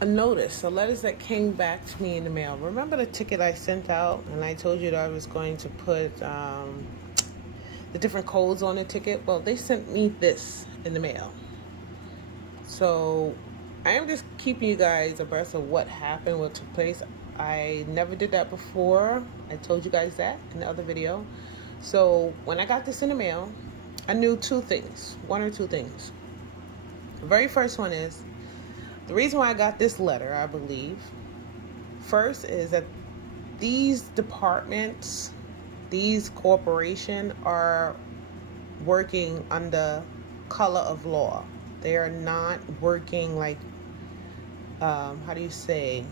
a notice, a letters that came back to me in the mail. Remember the ticket I sent out and I told you that I was going to put the different codes on the ticket? Well, they sent me this in the mail. So I am just keeping you guys abreast of what happened, what took place. I never did that before. I told you guys that in the other video. So when I got this in the mail, I knew one or two things. The very first one is, the reason why I got this letter, I believe, first is that these departments, these corporations are working under color of law. They are not working like, how do you say,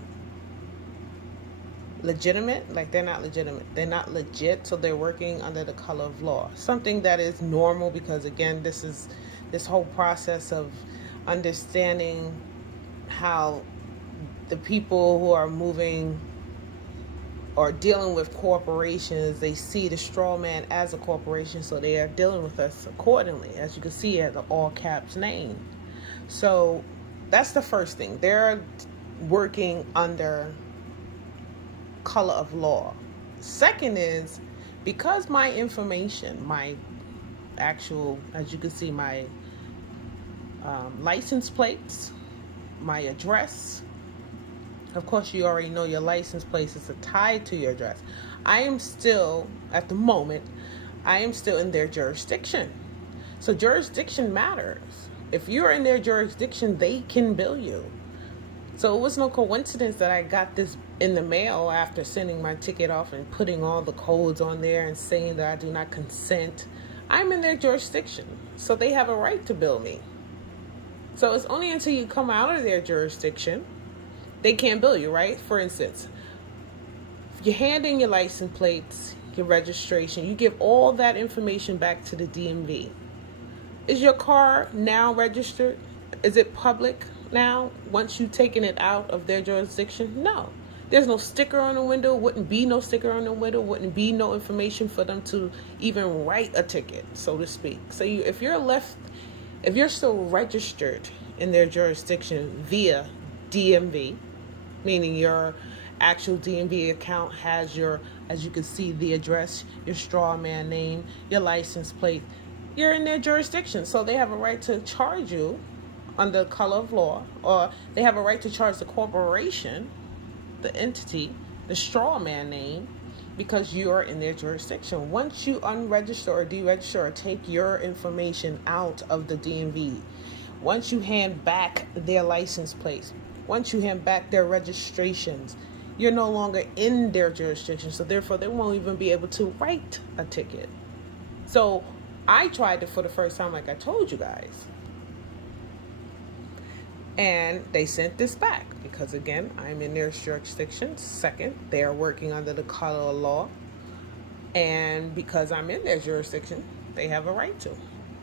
legitimate? Like, they're not legitimate. They're not legit, so they're working under the color of law. Something that is normal because, again, this whole process of understanding how the people who are moving or dealing with corporations, they see the straw man as a corporation, so they are dealing with us accordingly, as you can see at the all caps name. So that's the first thing. They're working under color of law. Second is, because my information, my actual, as you can see, my license plates, my address, of course you already know your license plate is tied to your address. I am still, at the moment, I am still in their jurisdiction. So jurisdiction matters. If you're in their jurisdiction, they can bill you. So it was no coincidence that I got this in the mail after sending my ticket off and putting all the codes on there and saying that I do not consent. I'm in their jurisdiction, so they have a right to bill me. So it's only until you come out of their jurisdiction, they can't bill you, right? For instance, if you hand in your license plates, your registration, you give all that information back to the DMV. Is your car now registered? Is it public now once you've taken it out of their jurisdiction? No. There's no sticker on the window, wouldn't be no sticker on the window, wouldn't be no information for them to even write a ticket, so to speak. So if you're still registered in their jurisdiction via DMV, meaning your actual DMV account has your, as you can see, the address, your straw man name, your license plate, you're in their jurisdiction. So they have a right to charge you under color of law, or they have a right to charge the corporation, the entity, the straw man name, because you are in their jurisdiction. Once you unregister or deregister or take your information out of the DMV, once you hand back their license plates, once you hand back their registrations, you're no longer in their jurisdiction. So therefore, they won't even be able to write a ticket. So I tried it for the first time, like I told you guys. And they sent this back because, again, I'm in their jurisdiction. Second, they are working under the color of law. And because I'm in their jurisdiction, they have a right to.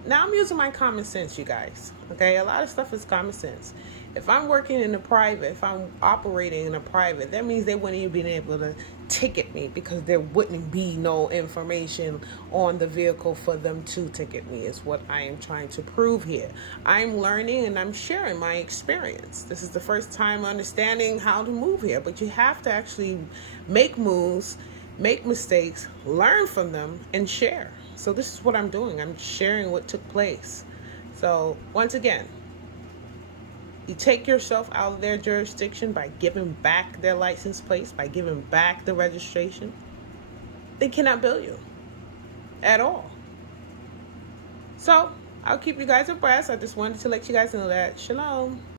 Now I'm using my common sense, you guys. Okay, a lot of stuff is common sense. If I'm working in a private, if I'm operating in a private, that means they wouldn't even be able to ticket me because there wouldn't be no information on the vehicle for them to ticket me, is what I am trying to prove here. I'm learning and I'm sharing my experience. This is the first time understanding how to move here, but you have to actually make moves, make mistakes, learn from them, and share. So this is what I'm doing. I'm sharing what took place. So once again, you take yourself out of their jurisdiction by giving back their license plates, by giving back the registration. They cannot bill you at all. So I'll keep you guys abreast. I just wanted to let you guys know that. Shalom.